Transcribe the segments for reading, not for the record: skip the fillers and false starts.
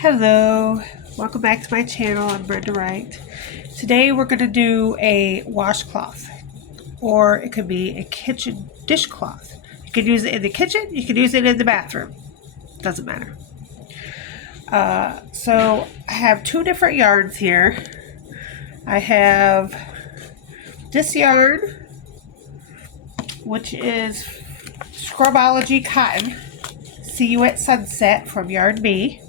Hello, welcome back to my channel. I'm Brenda Wright. Today we're going to do a washcloth, or it could be a kitchen dishcloth. You could use it in the kitchen, you could use it in the bathroom, doesn't matter. So I have two different yarns here. I have this yarn, which is Scrubology Cotton. See You at Sunset from Yarn B.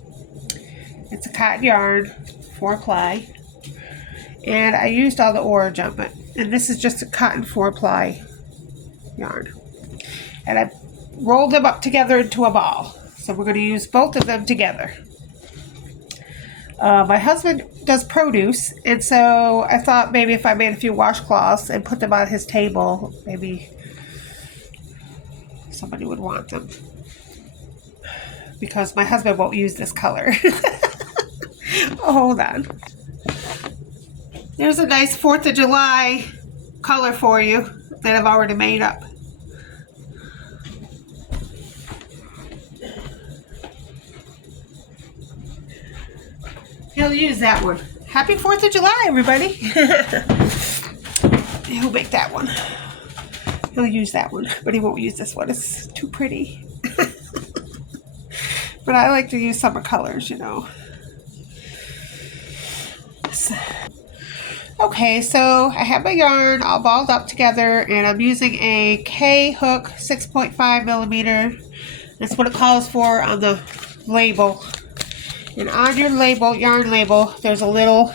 It's a cotton yarn, 4-ply, and I used all the orange on it. And this is just a cotton 4-ply yarn. And I rolled them up together into a ball. So we're going to use both of them together. My husband does produce, and so I thought maybe if I made a few washcloths and put them on his table, maybe somebody would want them. Because my husband won't use this color. Oh, hold on. There's a nice 4th of July color for you that I've already made up. He'll use that one. Happy 4th of July, everybody. He'll make that one. He'll use that one, but he won't use this one. It's too pretty. But I like to use summer colors, you know. Okay, so I have my yarn all balled up together, and I'm using a K hook 6.5 millimeter. That's what it calls for on the label. And on your label, yarn label, there's a little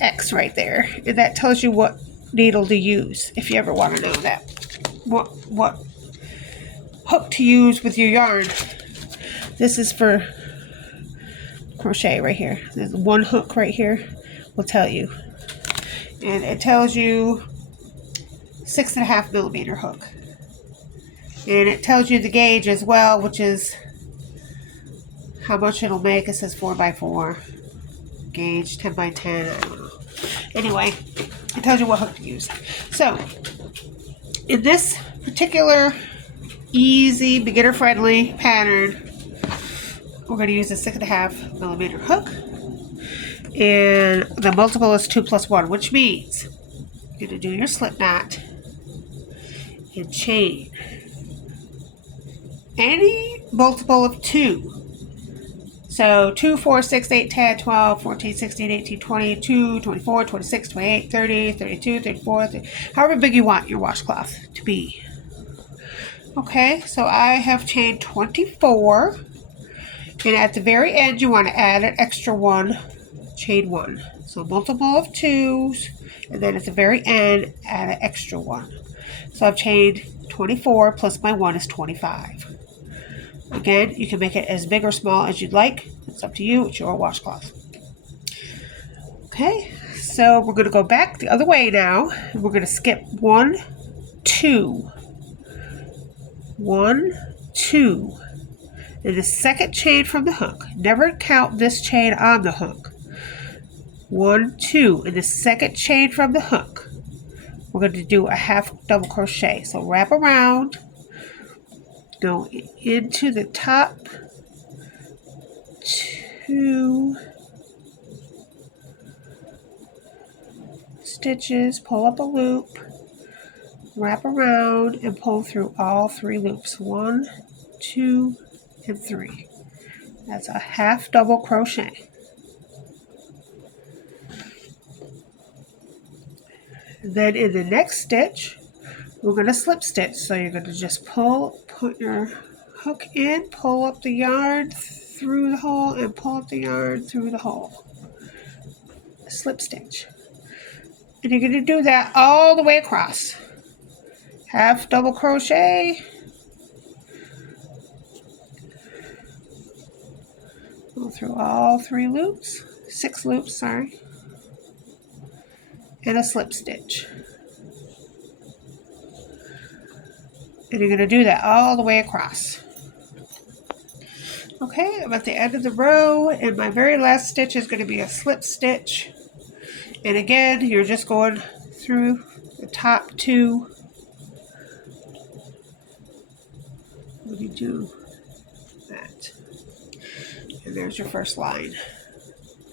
X right there, and that tells you what needle to use if you ever want to know that. What hook to use with your yarn. This is for crochet right here. There's one hook right here. Will tell you, and it tells you 6.5 millimeter hook, and it tells you the gauge as well, which is how much it'll make. It says 4x4 gauge, 10x10. I don't know. Anyway, it tells you what hook to use. So in this particular easy beginner friendly pattern, we're going to use a 6.5 millimeter hook. And the multiple is 2 plus 1, which means you're going to do your slip knot and chain any multiple of 2. So 2, 4, 6, 8, 10, 12, 14, 16, 18, 22, 24, 26, 28, 30, 32, 34, 30, however big you want your washcloth to be. Okay, so I have chained 24. And at the very end, you want to add an extra one. Chain 1. So multiple of 2s, and then at the very end add an extra 1. So I've chained 24 plus my 1 is 25. Again, you can make it as big or small as you'd like. It's up to you. It's your washcloth. Okay, so we're going to go back the other way now, and we're going to skip 1, 2, 1, 2, and the second chain from the hook. Never count this chain on the hook. 1, 2, and the second chain from the hook, we're going to do a half double crochet. So wrap around, go into the top 2 stitches, pull up a loop, wrap around, and pull through all 3 loops. 1, 2, and 3. That's a half double crochet. Then in the next stitch, we're going to slip stitch. So you're going to just put your hook in, pull up the yarn through the hole, and pull up the yarn through the hole. Slip stitch. And you're going to do that all the way across. Half double crochet. Go through all 3 loops, 6 loops, sorry. And a slip stitch. And you're going to do that all the way across. Okay, I'm at the end of the row, and my very last stitch is going to be a slip stitch. And again, you're just going through the top 2. Let me do that. And there's your first line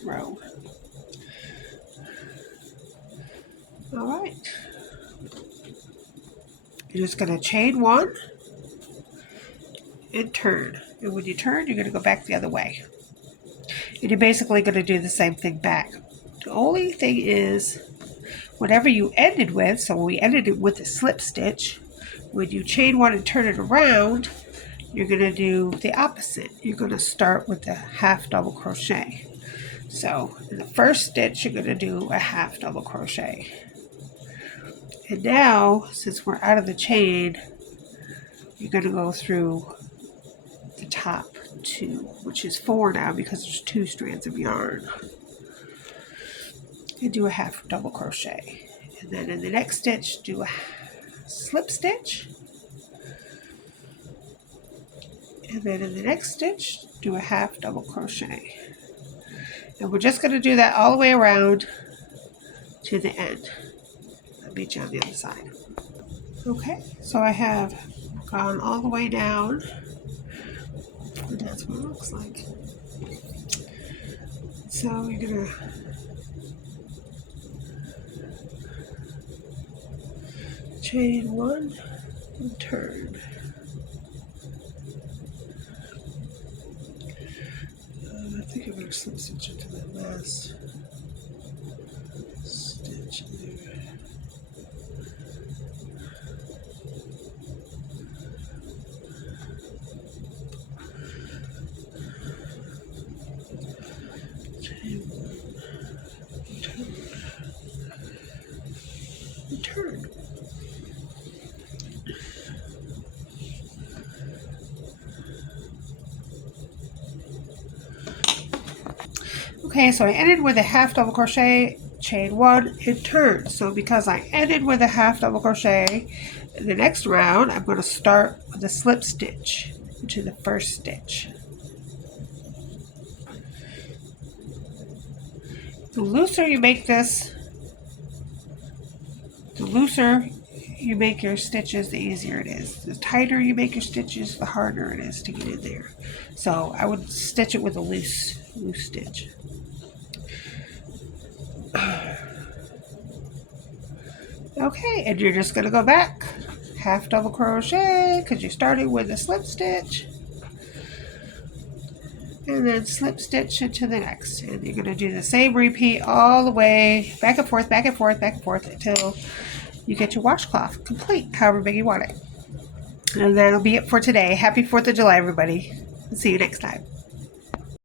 row. All right. You're just going to chain 1 and turn. And when you turn, you're going to go back the other way. And you're basically going to do the same thing back. The only thing is, whatever you ended with, so we ended it with a slip stitch, when you chain 1 and turn it around, you're going to do the opposite. You're going to start with a half double crochet. So in the first stitch, you're going to do a half double crochet. And now, since we're out of the chain, you're going to go through the top 2, which is 4 now because there's 2 strands of yarn. And do a half double crochet. And then in the next stitch, do a slip stitch. And then in the next stitch, do a half double crochet. And we're just going to do that all the way around to the end. I'll meet you on the other side. Okay, so I have gone all the way down. And that's what it looks like. So you're going to chain 1 and turn. I think I'm going to slip stitch into that last stitch there. Chain 1, turn. Okay, so I ended with a half double crochet, chain 1, and turn. So because I ended with a half double crochet, in the next round I'm going to start with a slip stitch into the first stitch. The looser you make this, the looser you make your stitches, the easier it is. The tighter you make your stitches, the harder it is to get in there. So I would stitch it with a loose stitch. Okay, and you're just going to go back, half double crochet, because you started with a slip stitch, and then slip stitch into the next. And you're going to do the same repeat all the way, back and forth, back and forth, back and forth, until you get your washcloth complete, however big you want it. And that'll be it for today. Happy 4th of July, everybody. See you next time.